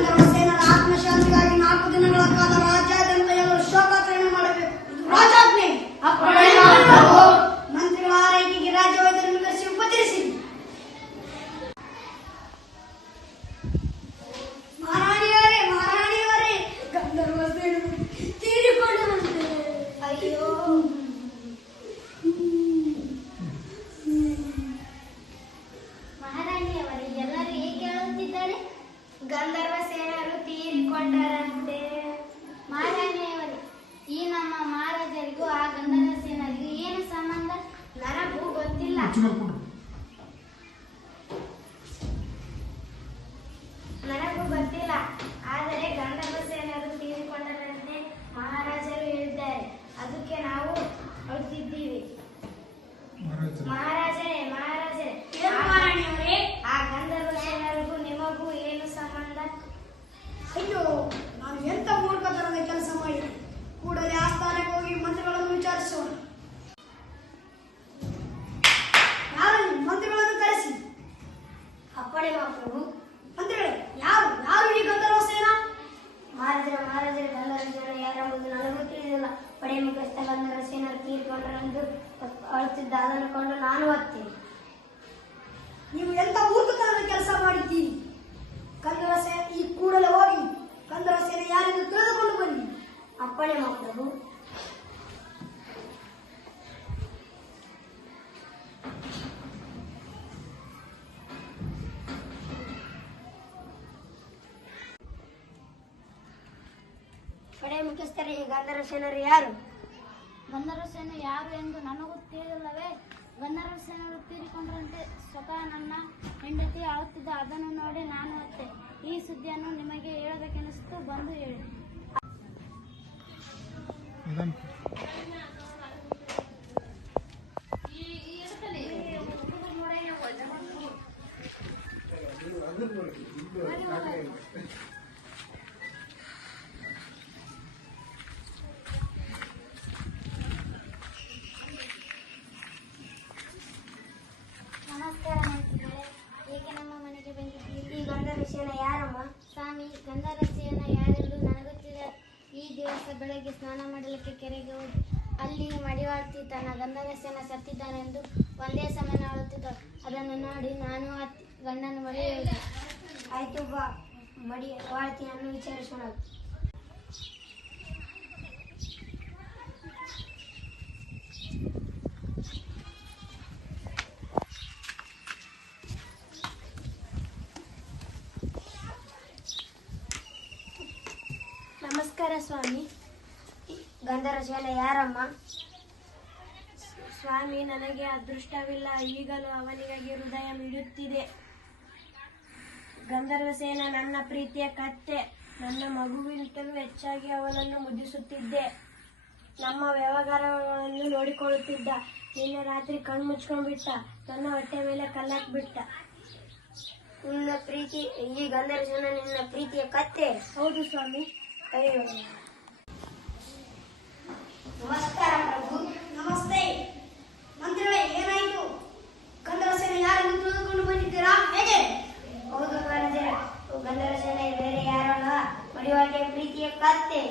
ಗಂಧರ್ವ ಸೇನರ ಆತ್ಮಶಾಂತಿಗಾಗಿ 4 ದಿನಗಳ ಕಾಲ ರಾಜ್ಯಾದ್ಯಂತ ಎಲ್ಲರೂ ಶೋಕಾಚರಣೆ ಮಾಡಬೇಕು. ರಾಜಾಜ್ಞೆ. ಮಂತ್ರಿಗಳ ಆರೈಕೆಗೆ ರಾಜ್ಯ ವೈದ್ಯರನ್ನು ಕರೆಸಿ ಉಪಚರಿಸಿ. ಮಹಾರಾಣಿಯವರೇ, ಗಂಧರ್ವ ಸೇನರು ತೀರಿಕೊಂಡರಂತೆ. ಅಯ್ಯೋ, ಮಹಾರಾಣಿಯವರೇ, ಎಲ್ಲರೂ ಏಕೆ ಹೇಳುತ್ತಿದ್ದಾರೆ? ಗಂಧರ್ವ ಸೇನರು ತೀರಿಕೊಂಡರಂತೆ. ಮಹಾರಾಣಿಯವರೇ, ಈ ನಮ್ಮ ಮಹಾರಾಜರಿಗೂ ಆ ಗಂಧರ್ವ ಸೇನರಿಗೂ ಏನು ಸಂಬಂಧ? ನನಗೂ ಗೊತ್ತಿಲ್ಲ. ಆದರೆ ಗಂಧರ್ವ ಸೇನರು ತೀರಿಕೊಂಡರಂತೆ ಮಹಾರಾಜರು ಹೇಳಿದ್ದಾರೆ. ಅದಕ್ಕೆ ನಾವು ಅಳುತ್ತಿದ್ದೀವಿ. ಮಹಾರಾಜರೇ, ಆ ಗಂಧರ್ವ ಸೇನರಿಗೂ ನಿಮಗೂ ಏನು ಸಂಬಂಧ? ಅಯ್ಯೋ, ನಾನು ಎಂತ ಮೂರ್ಖತನದ ಕೆಲಸ ಮಾಡಿ. ಕೂಡಲೇ ಆಸ್ಥಾನಕ್ಕೆ ಹೋಗಿ ಮಂತ್ರಿಗಳನ್ನು ವಿಚಾರಿಸೋಣ. ಯಾರಲ್ಲಿ ಮಂತ್ರಿಗಳನ್ನು ಕರೆಸಿ. ಅಪ್ಪಣೆ ಮಹಾಪ್ರಭು. ಮಂತ್ರಿಗಳೇ, ಯಾರು ಈ ಗಂಧರ್ವ ಸೇನಾ? ಮಹಾರಾಜರ ಗಂಧರ್ವ ಸೇನ ಯಾರೆಂಬುದು ನನಗೂ ತಿಳಿದಿಲ್ಲ. ಪಡೆ ಮುಖ್ಯಸ್ಥ ಗಂಧರ್ವ ಸೇನರು ತೀರಿಕೊಂಡರೆಂದು ಅಳುತ್ತಿದ್ದ. ಅದನ್ನು ಕೊಂಡು ನಾನು ಓದ್ತೀನಿ. ನೀವು ಎಂತ ಮೂರ್ಖತನದ ಕೆಲಸ ಮಾಡಿದ್ದೀರಿ. ಗಂಧರ್ವ ಸೇನೆ ಈ ಕೂಡಲೇ ಹೋಗಿ ಗಂಧರ್ವ ಸೇನೆ ಯಾರೆಂದು ತಿಳಿದುಕೊಂಡು ಬನ್ನಿ. ಅಪ್ಪಣೆ ಮಹಾಪ್ರಭು. ಪಡೆ ಮುಖ್ಯಸ್ಥರೇ, ಈ ಗಂಧರ್ವ ಸೇನರು ಯಾರು? ಗಂಧರ್ವ ಸೇನೆ ಯಾರು ಎಂದು ನನಗೂ ತಿಳಿದಿಲ್ಲವೇ? ಗಂಧರ್ವ ಸೇನರು ತೀರಿಕೊಂಡರಂತೆ. ಸ್ವತಃ ನನ್ನ ಹೆಂಡತಿ ಆಳುತ್ತಿದ್ದ. ಅದನ್ನು ನೋಡಿ ನಾನು ಅತ್ತೆ. ಈ ಸುದ್ದಿಯನ್ನು ನಿಮಗೆ ಹೇಳಬೇಕೆನಿಸಿತು, ಬಂದು ಹೇಳಿ. ನಮಸ್ಕಾರ ಮಂತ್ರಿಗಳೇ, ಏಕೆ ನಮ್ಮ ಮನೆಗೆ ಬಂದಿದ್ದೀರಿ? ಈ ಗಂಧರ್ವ ಸೇನ ಯಾರಮ್ಮ? ಸ್ವಾಮಿ, ಗಂಧರ್ವ ಸೇನ ಯಾರೆಂದು ನನಗೂ ತಿಳಿದ. ಈ ದಿವಸ ಬೆಳಗ್ಗೆ ಸ್ನಾನ ಮಾಡಲಿಕ್ಕೆ ಕೆರೆಗೆ ಹೋಗಿ ಅಲ್ಲಿ ಮಡಿವಾಳ್ತಿ ತನ್ನ ಗಂಧರ್ವ ಸೇನ ಸತ್ತಿದ್ದಾನೆಂದು ಒಂದೇ ಸಮಯ ಅಳುತ್ತಿದ್ದಳು. ಅದನ್ನು ನೋಡಿ ನಾನು ಗಂಡನ ಬಳಿ ಹೇಳಿದೆ. ಆಯ್ತು, ಬಾ, ಮಡಿವಾಳ್ತಿಯನ್ನು ವಿಚಾರಿಸೋಣ. ನಮಸ್ಕಾರ ಸ್ವಾಮಿ. ಗಂಧರ್ವ ಸೇನ ಯಾರಮ್ಮ? ಸ್ವಾಮಿ, ನನಗೆ ಅದೃಷ್ಟವಿಲ್ಲ. ಈಗಲೂ ಅವನಿಗಾಗಿ ಹೃದಯ ಮಿಡುತ್ತಿದೆ. ಗಂಧರ್ವ ಸೇನ ನನ್ನ ಪ್ರೀತಿಯ ಕತ್ತೆ. ನನ್ನ ಮಗುವಿಗಿಂತಲೂ ಹೆಚ್ಚಾಗಿ ಅವನನ್ನು ಮುದ್ದಿಸುತ್ತಿದ್ದೆ. ನಮ್ಮ ವ್ಯವಹಾರಗಳನ್ನು ನೋಡಿಕೊಳ್ಳುತ್ತಿದ್ದ. ನಿನ್ನೆ ರಾತ್ರಿ ಕಣ್ಣು ಮುಚ್ಕೊಂಡ್ಬಿಟ್ಟ. ನನ್ನ ಹೊಟ್ಟೆ ಮೇಲೆ ಕಲ್ಲಾಕ್ಬಿಟ್ಟ. ನಿನ್ನ ಪ್ರೀತಿ, ಈ ಗಂಧರ್ವ ಸೇನ ನಿನ್ನ ಪ್ರೀತಿಯ ಕತ್ತೆ? ಹೌದು ಸ್ವಾಮಿ. ಅಯ್ಯೋ. ನಮಸ್ಕಾರ ಪ್ರಭು. ನಮಸ್ತೆ ಮಂತ್ರಿಗಳೇ, ಏನಾಯಿತು? ಗಂಧರ್ವ ಸೇನೆ ಯಾರೆಂದು ತಿಳಿದುಕೊಂಡು ಬಂದಿದ್ದೀರಾ? ಹೇಗೆ? ಹೌದು ಮಹಾರಾಜರೇ, ಗಂಧರ್ವ ಸೇನೆ ಬೇರೆ ಯಾರಲ್ಲ, ಮಡಿವಾಳ್ತಿಯ ಪ್ರೀತಿಯ ಕತ್ತೆ.